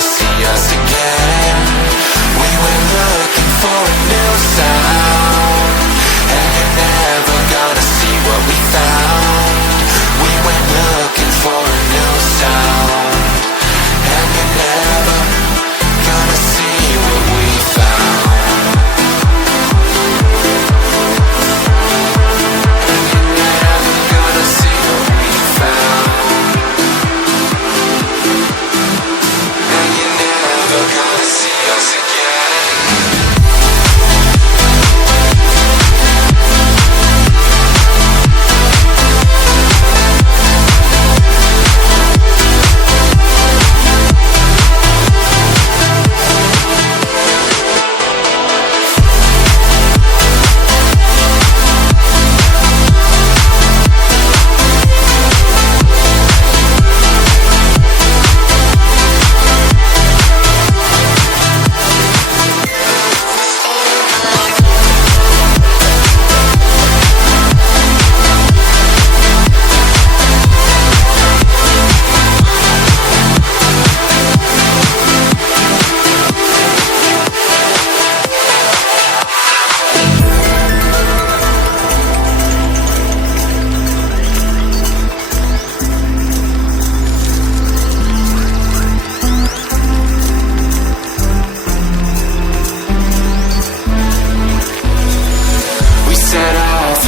gonna see us again. We went looking for a new sound, and you're never gonna see what we found. We went looking for a new sound, and you're never gonna see what we found.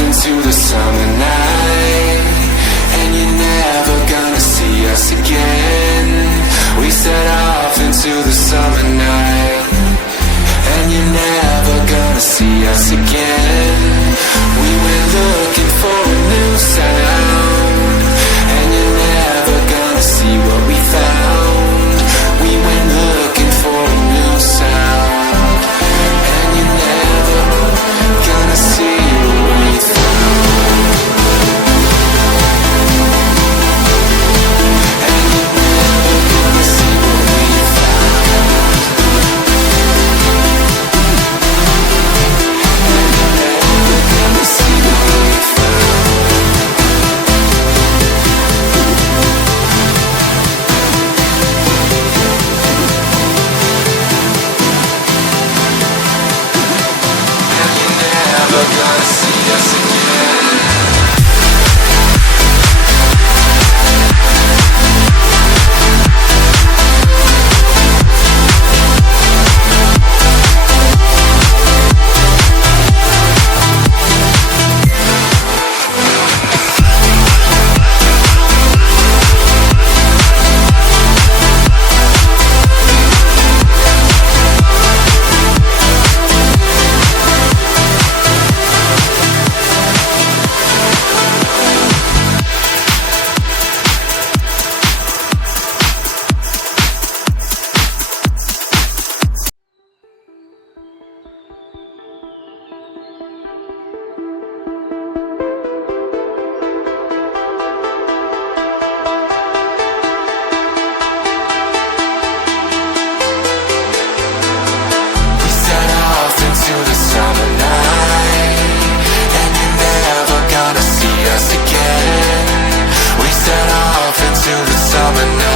Into the summer night, and you're never gonna see us again. We set off into the summer night, and you're never gonna see us again. We went looking for a new sound, and you're never gonna see what we found. We went looking for a new sound, and you're never gonna see what we found. Gonna see us again. Summer night.